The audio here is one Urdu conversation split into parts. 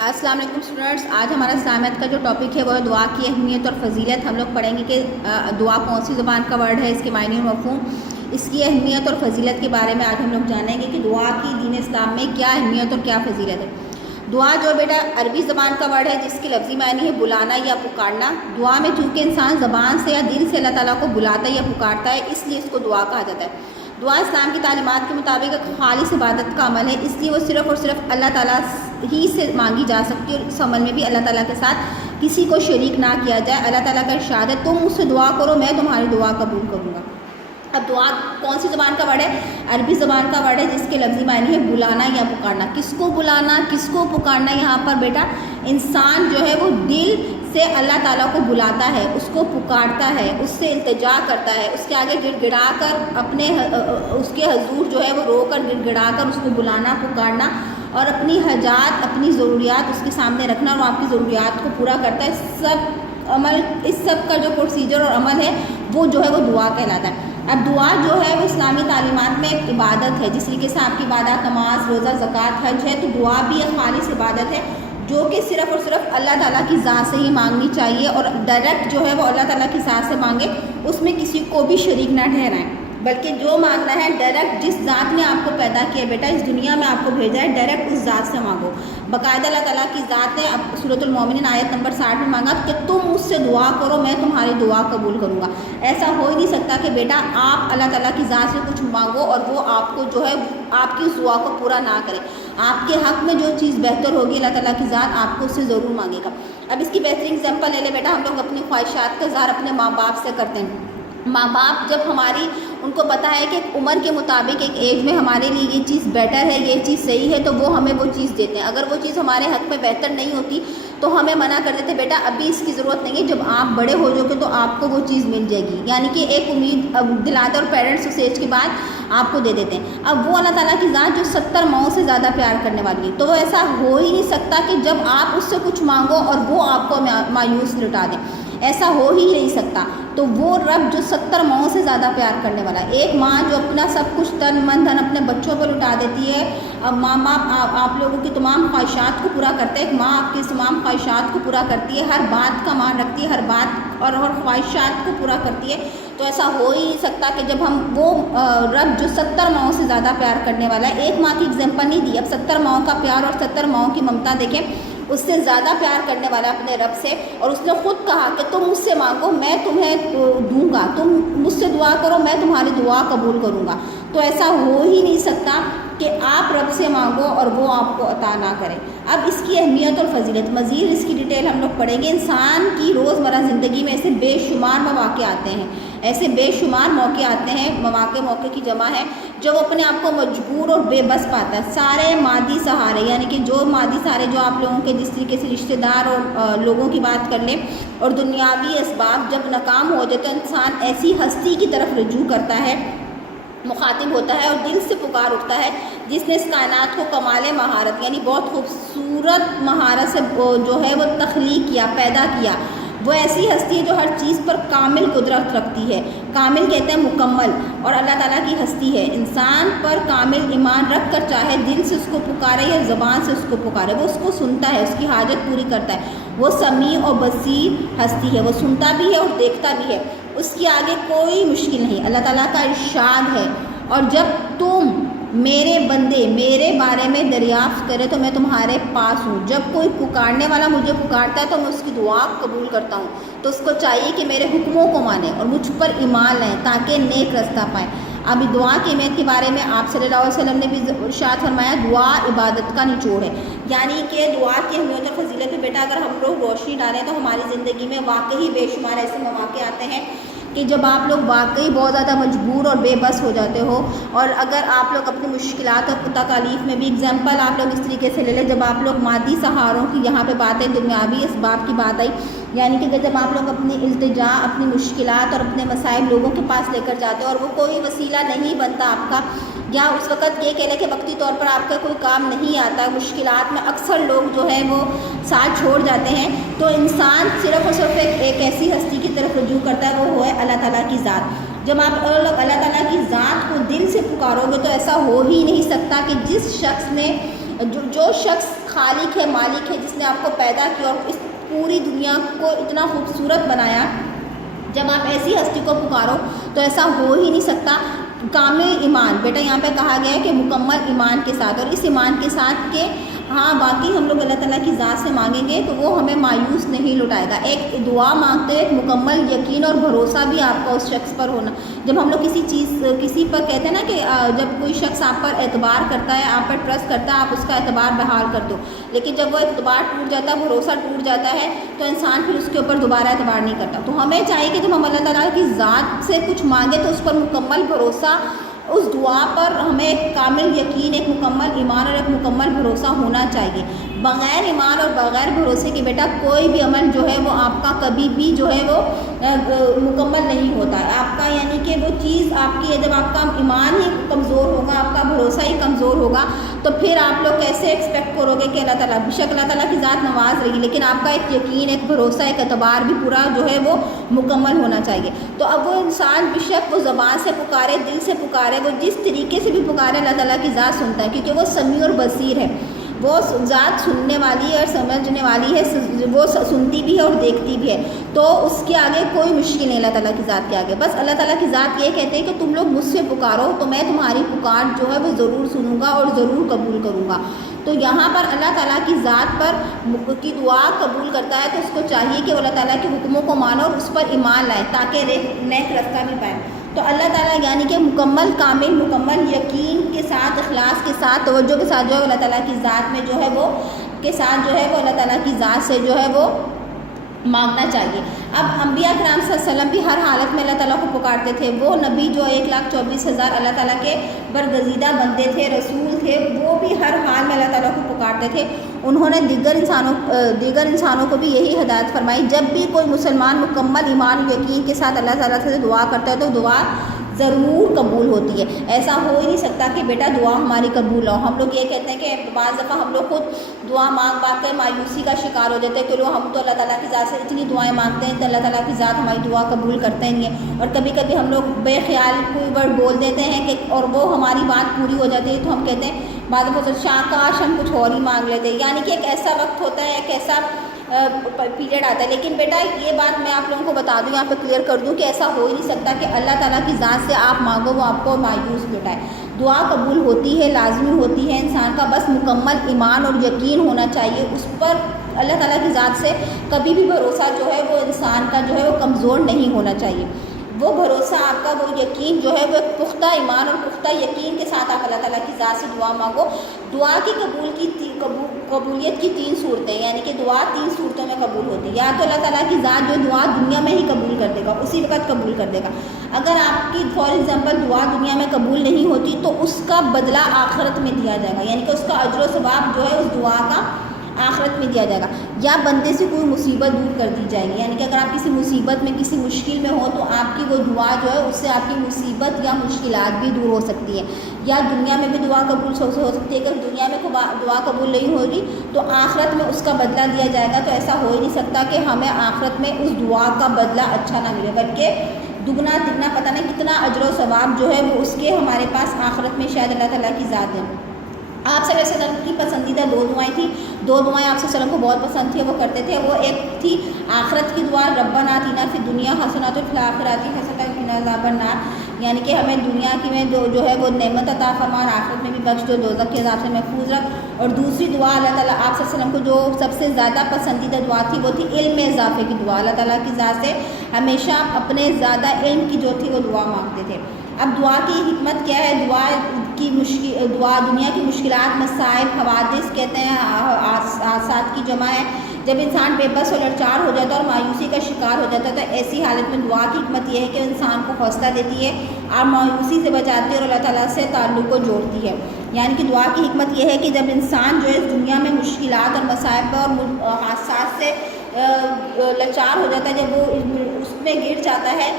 السلام علیکم اسٹوڈنٹس، آج ہمارا اسلامیت کا جو ٹاپک ہے وہ ہے دعا کی اہمیت اور فضیلت۔ ہم لوگ پڑھیں گے کہ دعا کون سی زبان کا ورڈ ہے، اس کے معنی و مفہوم، اس کی اہمیت اور فضیلت کے بارے میں آج ہم لوگ جانیں گے کہ دعا کی دین اسلام میں کیا اہمیت اور کیا فضیلت ہے۔ دعا جو بیٹا عربی زبان کا ورڈ ہے جس کے لفظی معنی ہے بلانا یا پکارنا۔ دعا میں چونکہ انسان زبان سے یا دل سے اللہ تعالیٰ کو بلاتا ہے یا پکارتا ہے، اس لیے اس کو دعا کہا جاتا ہے۔ دعا اسلام کی تعلیمات کے مطابق ایک خالص عبادت کا عمل ہے، اس لیے وہ صرف اور صرف اللہ تعالیٰ ہی سے مانگی جا سکتی ہے، اور اس عمل میں بھی اللہ تعالیٰ کے ساتھ کسی کو شریک نہ کیا جائے۔ اللہ تعالیٰ کا ارشاد ہے، تم مجھ سے دعا کرو میں تمہاری دعا قبول کروں گا۔ اب دعا کون سی زبان کا ورڈ ہے؟ عربی زبان کا ورڈ ہے جس کے لفظی معنی ہے بلانا یا پکارنا۔ کس کو بلانا، کس کو پکارنا؟ یہاں پر بیٹا انسان جو ہے وہ دل سے اللہ تعالیٰ کو بلاتا ہے، اس کو پکارتا ہے، اس سے التجا کرتا ہے، اس کے آگے گڑ گڑا کر اپنے اس کے حضور جو ہے وہ رو کر گڑ گڑا کر اس کو بلانا، پکارنا، اور اپنی حاجات، اپنی ضروریات اس کے سامنے رکھنا، اور آپ کی ضروریات کو پورا کرتا ہے۔ سب عمل، اس سب کا جو پروسیجر اور عمل ہے وہ جو ہے وہ دعا کہلاتا ہے۔ اب دعا جو ہے وہ اسلامی تعلیمات میں ایک عبادت ہے، جس طریقے سے آپ کی عبادات نماز، روزہ، زکوٰۃ، حج ہے، تو دعا بھی ایک خالص عبادت ہے جو کہ صرف اور صرف اللہ تعالیٰ کی ذات سے ہی مانگنی چاہیے، اور ڈائریکٹ جو ہے وہ اللہ تعالیٰ کی ذات سے مانگے، اس میں کسی کو بھی شریک نہ ٹھہرائیں، بلکہ جو مانگنا ہے ڈائریکٹ جس ذات نے آپ کو پیدا کیا بیٹا، اس دنیا میں آپ کو بھیجا ہے، ڈائریکٹ اس ذات سے مانگو۔ باقاعدہ اللہ تعالیٰ کی ذات نے اب سورۃ المومنین آیت نمبر 60 میں مانگا کہ تم مجھ سے دعا کرو میں تمہاری دعا قبول کروں گا۔ ایسا ہو ہی نہیں سکتا کہ بیٹا آپ اللہ تعالیٰ کی ذات سے کچھ مانگو اور وہ آپ کو جو ہے آپ کی اس دعا کو پورا نہ کرے۔ آپ کے حق میں جو چیز بہتر ہوگی اللہ تعالیٰ کی ذات آپ کو اس سے ضرور مانگے گا۔ اب اس کی بہترین ایگزامپل لے لے بیٹا، ہم لوگ اپنی خواہشات کا اظہار اپنے ماں باپ سے کرتے ہیں۔ ماں باپ جب ہماری ان کو پتہ ہے کہ ایک عمر کے مطابق ایک ایج میں ہمارے لیے یہ چیز بیٹر ہے، یہ چیز صحیح ہے، تو وہ ہمیں وہ چیز دیتے ہیں۔ اگر وہ چیز ہمارے حق میں بہتر نہیں ہوتی تو ہمیں منع کر دیتے، بیٹا ابھی اس کی ضرورت نہیں ہے، جب آپ بڑے ہو جاؤ گے تو آپ کو وہ چیز مل جائے گی، یعنی کہ ایک امید دلاتے، اور پیرنٹس اس ایج کے بعد آپ کو دے دیتے ہیں۔ اب وہ اللہ تعالیٰ کی ذات جو 70 ماؤں سے زیادہ پیار کرنے والی ہے، تو وہ ایسا ہو ہی نہیں سکتا کہ جب آپ اس سے کچھ مانگو اور وہ آپ کو مایوس لٹا دیں، ایسا ہو ہی نہیں سکتا۔ تو وہ رب جو 70 ماؤں سے زیادہ پیار کرنے والا ہے، ایک ماں جو اپنا سب کچھ تن من دھن اپنے بچوں پر لٹا دیتی ہے، اب ماں باپ آپ لوگوں کی تمام خواہشات کو پورا کرتے ہیں، ایک ماں آپ کی تمام خواہشات کو پورا کرتی ہے، ہر بات کا مان رکھتی ہے، ہر بات اور ہر خواہشات کو پورا کرتی ہے، تو ایسا ہو ہی نہیں سکتا کہ جب ہم وہ رب جو 70 ماؤں سے زیادہ پیار کرنے والا ہے، ایک ماں کی ایگزامپل نہیں دی، اب 70 ماؤں کا پیار اور 70 ماؤں کی ممتا دیکھیں، اس سے زیادہ پیار کرنے والا اپنے رب سے، اور اس نے خود کہا کہ تم مجھ سے مانگو میں تمہیں دوں گا، تم مجھ سے دعا کرو میں تمہاری دعا قبول کروں گا۔ تو ایسا ہو ہی نہیں سکتا کہ آپ رب سے مانگو اور وہ آپ کو عطا نہ کرے۔ اب اس کی اہمیت اور فضیلت، مزید اس کی ڈیٹیل ہم لوگ پڑھیں گے۔ انسان کی روزمرہ زندگی میں ایسے بے شمار مواقع آتے ہیں، ایسے بے شمار موقع آتے ہیں، موقع کی جمع ہے، جو وہ اپنے آپ کو مجبور اور بے بس پاتا ہے۔ سارے مادی سہارے، یعنی کہ جو مادی سہارے جو آپ لوگوں کے جس طریقے سے رشتہ دار اور لوگوں کی بات کر لیں، اور دنیاوی اسباب جب ناکام ہو جائے تو انسان ایسی ہستی کی طرف رجوع کرتا ہے، مخاطب ہوتا ہے اور دل سے پکار اٹھتا ہے جس نے اس کائنات کو کمال مہارت، یعنی بہت خوبصورت مہارت سے جو ہے وہ تخلیق کیا، پیدا کیا۔ وہ ایسی ہستی ہے جو ہر چیز پر کامل قدرت رکھتی ہے، کامل کہتے ہیں مکمل، اور اللہ تعالیٰ کی ہستی ہے۔ انسان پر کامل ایمان رکھ کر چاہے دل سے اس کو پکارے یا زبان سے اس کو پکارے، وہ اس کو سنتا ہے، اس کی حاجت پوری کرتا ہے۔ وہ سمیع اور بصیر ہستی ہے، وہ سنتا بھی ہے اور دیکھتا بھی ہے، اس کی آگے کوئی مشکل نہیں۔ اللہ تعالیٰ کا ارشاد ہے، اور جب تم میرے بندے میرے بارے میں دریافت کرے تو میں تمہارے پاس ہوں۔ جب کوئی پکارنے والا مجھے پکارتا ہے تو میں اس کی دعا قبول کرتا ہوں، تو اس کو چاہیے کہ میرے حکموں کو مانے اور مجھ پر ایمان لائیں تاکہ نیک رستہ پائیں۔ ابھی دعا کی اہمیت کے بارے میں آپ صلی اللہ علیہ وسلم نے بھی ارشاد فرمایا، دعا عبادت کا نچوڑ ہے، یعنی کہ دعا کی اہمیت اور فضیلت میں بیٹا اگر ہم لوگ روشنی ڈالیں تو ہماری زندگی میں واقعی بے شمار ایسے مواقع آتے ہیں کہ جب آپ لوگ واقعی بہت زیادہ مجبور اور بے بس ہو جاتے ہو، اور اگر آپ لوگ اپنی مشکلات اور تکالیف میں بھی ایگزامپل آپ لوگ اس طریقے سے لے لیں، جب آپ لوگ مادی سہاروں کی یہاں پہ باتیں دنیاوی اسباب کی بات آئی، یعنی کہ جب آپ لوگ اپنی التجا، اپنی مشکلات اور اپنے مسائل لوگوں کے پاس لے کر جاتے ہو اور وہ کوئی وسیلہ نہیں بنتا آپ کا، یا اس وقت یہ کہہ لیں کہ وقتی طور پر آپ کا کوئی کام نہیں آتا، مشکلات میں اکثر لوگ جو ہے وہ ساتھ چھوڑ جاتے ہیں، تو انسان صرف اور صرف ایک ایسی ہستی کی طرف رجوع کرتا ہے، وہ ہے اللہ تعالیٰ کی ذات۔ جب آپ لوگ اللہ تعالیٰ کی ذات کو دل سے پکارو گے تو ایسا ہو ہی نہیں سکتا کہ جس شخص نے جو شخص خالق ہے، مالک ہے، جس نے آپ کو پیدا کیا اور اس پوری دنیا کو اتنا خوبصورت بنایا، جب آپ ایسی ہستی کو پکارو تو ایسا ہو ہی نہیں سکتا۔ کامل ایمان، بیٹا یہاں پہ کہا گیا ہے کہ مکمل ایمان کے ساتھ، اور اس ایمان کے ساتھ کہ ہاں باقی ہم لوگ اللہ تعالیٰ کی ذات سے مانگیں گے تو وہ ہمیں مایوس نہیں لٹائے گا۔ ایک دعا مانگتے ایک مکمل یقین اور بھروسہ بھی آپ کا اس شخص پر ہونا۔ جب ہم لوگ کسی پر کہتے ہیں نا کہ جب کوئی شخص آپ پر اعتبار کرتا ہے، آپ پر ٹرسٹ کرتا ہے، آپ اس کا اعتبار بحال کرتے ہو، لیکن جب وہ اعتبار ٹوٹ جاتا ہے، بھروسہ ٹوٹ جاتا ہے، تو انسان پھر اس کے اوپر دوبارہ اعتبار نہیں کرتا۔ تو ہمیں چاہیے کہ جب ہم اللہ تعالیٰ کی ذات سے کچھ مانگیں تو اس پر مکمل بھروسہ، اس دعا پر ہمیں ایک کامل یقین، ایک مکمل ایمان اور ایک مکمل بھروسہ ہونا چاہیے۔ بغیر ایمان اور بغیر بھروسے کے بیٹا کوئی بھی عمل جو ہے وہ آپ کا کبھی بھی جو ہے وہ مکمل نہیں ہوتا ہے آپ کا، یعنی کہ وہ چیز آپ کی ہے جب آپ کا ایمان ہی کمزور ہوگا، آپ کا بھروسہ ہی کمزور ہوگا، تو پھر آپ لوگ کیسے ایکسپیکٹ کرو گے کہ اللہ تعالیٰ، بے شک اللہ تعالیٰ کی ذات نواز رہی، لیکن آپ کا ایک یقین، ایک بھروسہ، ایک اعتبار بھی پورا جو ہے وہ مکمل ہونا چاہیے۔ تو اب وہ انسان بے شک وہ زبان سے پکارے، دل سے پکارے، وہ جس طریقے سے بھی پکارے، اللہ تعالیٰ کی ذات سنتا ہے، کیونکہ وہ سمیع اور بصیر ہے، وہ ذات سننے والی ہے اور سمجھنے والی ہے، وہ سنتی بھی ہے اور دیکھتی بھی ہے، تو اس کے آگے کوئی مشکل نہیں اللہ تعالیٰ کی ذات کے آگے۔ بس اللہ تعالیٰ کی ذات یہ کہتے ہیں کہ تم لوگ مجھ سے پکارو تو میں تمہاری پکار جو ہے وہ ضرور سنوں گا اور ضرور قبول کروں گا۔ تو یہاں پر اللہ تعالیٰ کی ذات پر کی دعا قبول کرتا ہے تو اس کو چاہیے کہ وہ اللہ تعالیٰ کے حکموں کو مانو اور اس پر ایمان لائے تاکہ نیک رستہ بھی پائے۔ تو اللہ تعالیٰ یعنی کہ مکمل کامل مکمل یقین کے ساتھ، اخلاص کے ساتھ، توجہ کے ساتھ جو ہے اللہ تعالیٰ کی ذات میں جو ہے وہ کے ساتھ جو ہے وہ اللہ تعالیٰ کی ذات سے جو ہے وہ مانگنا چاہیے۔ اب انبیاء کرام صلی اللہ علیہ وسلم بھی ہر حالت میں اللہ تعالیٰ کو پکارتے تھے۔ وہ نبی جو 1,24,000 اللہ تعالیٰ کے برگزیدہ بندے تھے، رسول تھے، وہ بھی ہر حال میں اللہ تعالیٰ کو پکارتے تھے۔ انہوں نے دیگر انسانوں کو بھی یہی ہدایت فرمائی، جب بھی کوئی مسلمان مکمل ایمان و یقین کے ساتھ اللہ تعالیٰ سے دعا کرتا ہے تو دعا ضرور قبول ہوتی ہے۔ ایسا ہو ہی نہیں سکتا کہ بیٹا دعا ہماری قبول ہو۔ ہم لوگ یہ کہتے ہیں کہ بعض دفعہ ہم لوگ خود دعا مانگ کر مایوسی کا شکار ہو جاتے ہیں کہ لوگ ہم تو اللہ تعالیٰ کی ذات سے اتنی دعائیں مانگتے ہیں تو اللہ تعالیٰ کی ذات ہماری دعا قبول کرتے نہیں ہے، اور کبھی کبھی ہم لوگ بے خیال کوئی ورڈ بول دیتے ہیں کہ اور وہ ہماری بات پوری ہو جاتی ہے تو ہم کہتے ہیں بعد میں کاش ہم کچھ اور ہی مانگ لیتے ہیں، یعنی کہ ایک ایسا وقت ہوتا ہے، ایک ایسا پیریڈ آتا ہے۔ لیکن بیٹا یہ بات میں آپ لوگوں کو بتا دوں، یہاں پہ کلیئر کر دوں کہ ایسا ہو ہی نہیں سکتا کہ اللہ تعالیٰ کی ذات سے آپ مانگو وہ آپ کو مایوس لٹائے۔ دعا قبول ہوتی ہے، لازمی ہوتی ہے، انسان کا بس مکمل ایمان اور یقین ہونا چاہیے اس پر۔ اللہ تعالیٰ کی ذات سے کبھی بھی بھروسہ جو ہے وہ انسان کا جو ہے وہ کمزور نہیں ہونا چاہیے۔ وہ بھروسہ آپ کا، وہ یقین جو ہے وہ پختہ ایمان اور پختہ یقین کے ساتھ آپ اللہ تعالیٰ کی ذات سے دعا مانگو۔ دعا کی قبولیت کی 3 صورتیں، یعنی کہ دعا 3 صورتوں میں قبول ہوتی ہے۔ یا تو اللہ تعالیٰ کی ذات جو دعا دنیا میں ہی قبول کر دے گا، اسی وقت قبول کر دے گا۔ اگر آپ کی فار ایگزامپل دعا دنیا میں قبول نہیں ہوتی تو اس کا بدلہ آخرت میں دیا جائے گا، یعنی کہ اس کا اجر و ثواب جو ہے اس دعا کا آخرت میں دیا جائے گا۔ یا بندے سے کوئی مصیبت دور کر دی جائے گی، یعنی کہ اگر آپ کسی مصیبت میں، کسی مشکل میں ہو تو آپ کی وہ دعا جو ہے اس سے آپ کی مصیبت یا مشکلات بھی دور ہو سکتی ہے۔ یا دنیا میں بھی دعا قبول ہو سکتی ہے، اگر دنیا میں دعا قبول نہیں ہوگی تو آخرت میں اس کا بدلہ دیا جائے گا۔ تو ایسا ہو ہی نہیں سکتا کہ ہمیں آخرت میں اس دعا کا بدلہ اچھا نہ ملے، بلکہ دگنا تگنا پتہ نہیں کتنا اجر و ثواب جو ہے وہ اس کے ہمارے پاس آخرت میں شاید اللہ تعالیٰ کی ذات ہے۔ آپ صلی اللہ علیہ وسلم کی پسندیدہ 2 دعائیں تھیں، 2 دعائیں آپ صلی اللہ علیہ وسلم کو بہت پسند تھیں، وہ کرتے تھے۔ وہ ایک تھی آخرت کی دعا، ربنا آتنا فی الدنیا حسنۃ وفی الآخرۃ حسنۃ وقنا عذاب النار، یعنی کہ ہمیں دنیا کی میں جو ہے وہ نعمت عطا فرما اور آخرت میں بھی بخش دو، دوزخ کے عذاب سے محفوظ رکھ۔ اور دوسری دعا اللہ تعالیٰ آپ صلی اللہ علیہ وسلم کو جو سب سے زیادہ پسندیدہ دعا تھی وہ تھی علم میں اضافے کی دعا۔ اللہ تعالیٰ کی ذات سے ہمیشہ اپنے زیادہ علم کی جو تھی وہ دعا مانگتے تھے۔ اب دعا کی حکمت کیا ہے؟ دعا دنیا کی مشکلات، مسائل، حوادث کہتے ہیں حادثات کی جمع ہے۔ جب انسان بے بس اور لاچار ہو جاتا ہے اور مایوسی کا شکار ہو جاتا ہے تو ایسی حالت میں دعا کی حکمت یہ ہے کہ انسان کو حوصلہ دیتی ہے اور مایوسی سے بچاتی ہے اور اللہ تعالیٰ سے تعلق کو جوڑتی ہے۔ یعنی کہ دعا کی حکمت یہ ہے کہ جب انسان جو ہے اس دنیا میں مشکلات اور مصائب اور حادثات سے لاچار ہو جاتا ہے، جب وہ اس میں گر جاتا ہے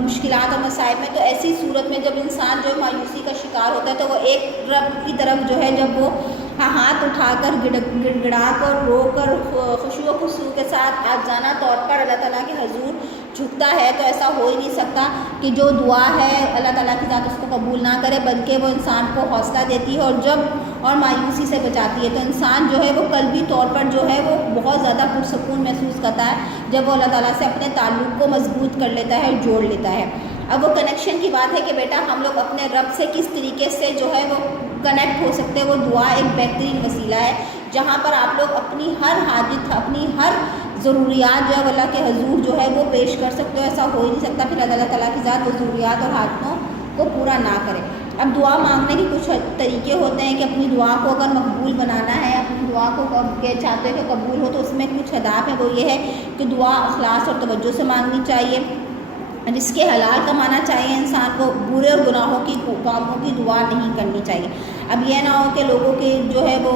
مشکلات اور مصائب میں، تو ایسی صورت میں جب انسان جو مایوسی کا شکار ہوتا ہے تو وہ ایک رب کی طرف جو ہے جب وہ ہاتھ اٹھا کر گڑ گڑا کر رو کر خشوع و خضوع کے ساتھ آجزانہ طور پر اللہ تعالیٰ کے حضور جھکتا ہے، تو ایسا ہو ہی نہیں سکتا کہ جو دعا ہے اللہ تعالیٰ کی ذات اس کو قبول نہ کرے، بلکہ وہ انسان کو حوصلہ دیتی ہے۔ اور جب اور مایوسی سے بچاتی ہے. تو انسان جو ہے وہ قلبی طور پر جو ہے وہ بہت زیادہ پرسکون محسوس کرتا ہے جب وہ اللہ تعالیٰ سے اپنے تعلق کو مضبوط کر لیتا ہے اور جوڑ لیتا ہے. اب وہ کنیکشن کی بات ہے کہ بیٹا ہم لوگ اپنے رب سے کس طریقے سے جو ہے وہ کنیکٹ ہو سکتے ہیں. وہ دعا ایک بہترین وسیلہ ہے جہاں پر آپ لوگ اپنی ہر حاجت, اپنی ہر ضروریات جو ہے اللہ کے حضور جو ہے وہ پیش کر سکتے ہو. ایسا ہو ہی نہیں سکتا پھر اللہ تعالیٰ کی ذات وہ ضروریات اور حاجتوں کو پورا نہ کرے. اب دعا مانگنے کے کچھ طریقے ہوتے ہیں کہ اپنی دعا کو اگر مقبول بنانا ہے, اپنی دعا کو چاہتے ہیں کہ قبول ہو, تو اس میں کچھ ہدف ہے. وہ یہ ہے کہ دعا اخلاص اور توجہ سے مانگنی چاہیے, جس کے حلال کمانا چاہیے. انسان کو برے اور گناہوں کی کاموں کی دعا نہیں کرنی چاہیے. اب یہ نہ ہو کہ لوگوں کے جو ہے وہ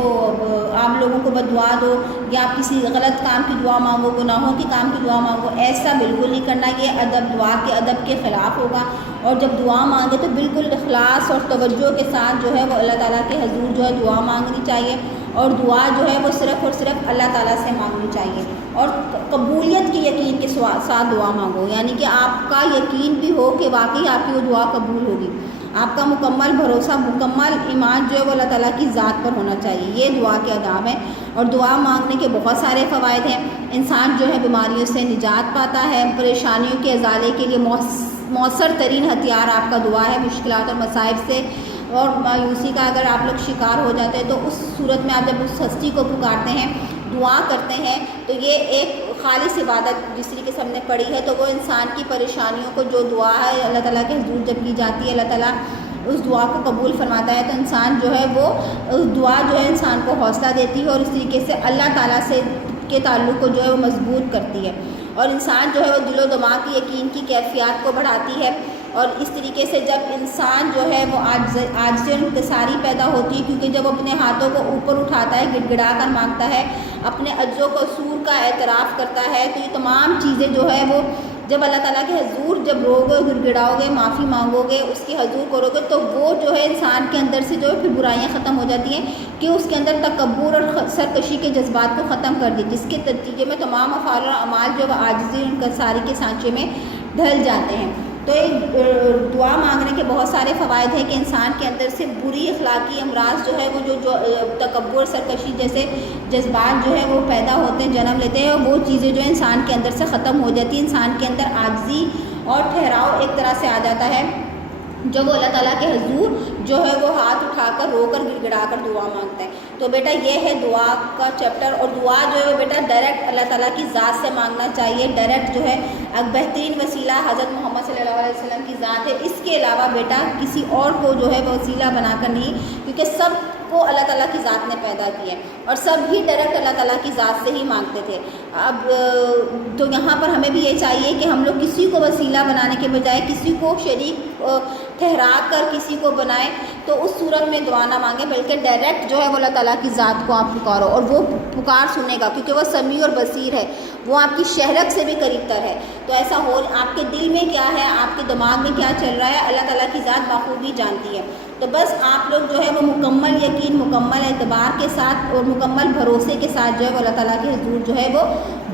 آپ لوگوں کو بدعا دو یا آپ کسی غلط کام کی دعا مانگو, گناہوں کی کام کی دعا مانگو. ایسا بالکل نہیں کرنا. یہ ادب دعا کے ادب کے خلاف ہوگا. اور جب دعا مانگے تو بالکل اخلاص اور توجہ کے ساتھ جو ہے وہ اللہ تعالیٰ کے حضور جو ہے دعا مانگنی چاہیے. اور دعا جو ہے وہ صرف اور صرف اللہ تعالیٰ سے مانگنی چاہیے. اور قبولیت کے یقین کے ساتھ دعا مانگو, یعنی کہ آپ کا یقین بھی ہو کہ واقعی آپ کی وہ دعا قبول ہوگی. آپ کا مکمل بھروسہ, مکمل ایمان جو ہے وہ اللہ تعالیٰ کی ذات پر ہونا چاہیے. یہ دعا کے آداب ہیں. اور دعا مانگنے کے بہت سارے فوائد ہیں. انسان جو ہے بیماریوں سے نجات پاتا ہے. پریشانیوں کے ازالے کے لیے مؤثر ترین ہتھیار آپ کا دعا ہے. مشکلات اور مصائب سے اور مایوسی کا اگر آپ لوگ شکار ہو جاتے ہیں تو اس صورت میں آپ جب اس ہستی کو پکارتے ہیں, دعا کرتے ہیں, تو یہ ایک خالص عبادت جس طریقے سے ہم نے پڑھی ہے, تو وہ انسان کی پریشانیوں کو جو دعا ہے اللہ تعالیٰ کے حضور جب کی جاتی ہے, اللہ تعالیٰ اس دعا کو قبول فرماتا ہے. تو انسان جو ہے وہ اس دعا جو ہے انسان کو حوصلہ دیتی ہے اور اس طریقے سے اللہ تعالیٰ سے کے تعلق کو جو ہے وہ مضبوط کرتی ہے. اور انسان جو ہے وہ دل و دماغ کی یقین کی کیفیات کو بڑھاتی ہے. اور اس طریقے سے جب انسان جو ہے وہ عاجزی اور انکساری پیدا ہوتی ہے, کیونکہ جب اپنے ہاتھوں کو اوپر اٹھاتا ہے, گڑ گڑا کر مانگتا ہے, اپنے عجز و قصور کا اعتراف کرتا ہے, تو یہ تمام چیزیں جو ہے وہ جب اللہ تعالیٰ کے حضور جب رو گے, گڑ گڑاؤ گے, معافی مانگو گے, اس کی حضور کرو گے, تو وہ جو ہے انسان کے اندر سے جو ہے پھر برائیاں ختم ہو جاتی ہیں کہ اس کے اندر تکبر اور سرکشی کے جذبات کو ختم کر دی, جس کے نتیجے میں تمام افعال اور اعمال جو عاجزی اور انکساری کے سانچے میں ڈھل جاتے ہیں. تو دعا مانگنے کے بہت سارے فوائد ہیں کہ انسان کے اندر سے بری اخلاقی امراض جو ہے وہ جو تکبر, سرکشی جیسے جذبات جو ہے وہ پیدا ہوتے ہیں, جنم لیتے ہیں, اور وہ چیزیں جو ہے انسان کے اندر سے ختم ہو جاتی ہیں. انسان کے اندر عاجزی اور ٹھہراؤ ایک طرح سے آ جاتا ہے, جب وہ اللہ تعالیٰ کے حضور جو ہے وہ ہاتھ اٹھا کر, رو کر, گڑ گڑا کر دعا مانگتا ہے. تو بیٹا یہ ہے دعا کا چیپٹر. اور دعا جو ہے بیٹا ڈائریکٹ اللہ تعالیٰ کی ذات سے مانگنا چاہیے. ڈائریکٹ جو ہے ایک بہترین وسیلہ حضرت محمد صلی اللہ علیہ وسلم کی ذات ہے. اس کے علاوہ بیٹا کسی اور کو جو ہے وہ وسیلہ بنا کر نہیں, کیونکہ سب کو اللہ تعالیٰ کی ذات نے پیدا کیا ہے اور سب ہی ڈائریکٹ اللہ تعالیٰ کی ذات سے ہی مانگتے تھے. اب تو یہاں پر ہمیں بھی یہ چاہیے کہ ہم لوگ کسی کو وسیلہ بنانے کے بجائے کسی کو شریک ٹھہرا کر کسی کو بنائیں, تو اس صورت میں دعا نہ مانگیں, بلکہ ڈائریکٹ جو ہے وہ اللہ تعالیٰ کی ذات کو آپ پکارو, اور وہ پکار سنے گا, کیونکہ وہ سمیع اور بصیر ہے, وہ آپ کی شہرت سے بھی قریب تر ہے. تو ایسا ہو, آپ کے دل میں کیا ہے, آپ کے دماغ میں کیا چل رہا ہے, اللہ تعالیٰ کی ذات بخوبی جانتی ہے. تو بس آپ لوگ جو ہے وہ مکمل یقین, مکمل اعتبار کے ساتھ اور مکمل بھروسے کے ساتھ جو ہے وہ اللہ تعالیٰ کے حضور جو ہے وہ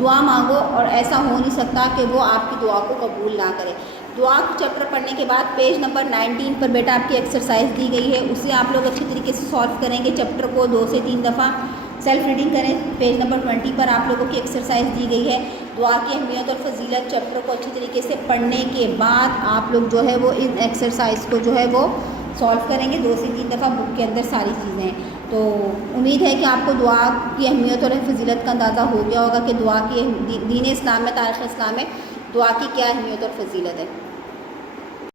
دعا مانگو, اور ایسا ہو نہیں سکتا کہ وہ آپ کی دعا کو قبول نہ کرے. دعا کا چیپٹر پڑھنے کے بعد پیج نمبر 19 پر بیٹا آپ کی ایکسرسائز دی گئی ہے, اسے آپ لوگ اچھی طریقے سے سالو کریں گے. چیپٹر کو 2 سے 3 دفعہ سیلف ریڈنگ کریں. پیج نمبر 20 پر آپ لوگوں کی ایکسرسائز دی گئی ہے. دعا کی اہمیت اور فضیلت چیپٹر کو اچھی طریقے سے پڑھنے کے بعد آپ لوگ جو ہے وہ ان ایکسرسائز کو جو ہے وہ سالو کریں گے 2 سے 3 دفعہ. بک کے اندر ساری چیزیں ہیں. تو امید ہے کہ آپ کو دعا کی اہمیت اور فضیلت کا اندازہ ہو گیا ہوگا کہ دعا کی دین اسلام میں, تاریخ اسلام میں دعا کی کیا اہمیت اور فضیلت ہے.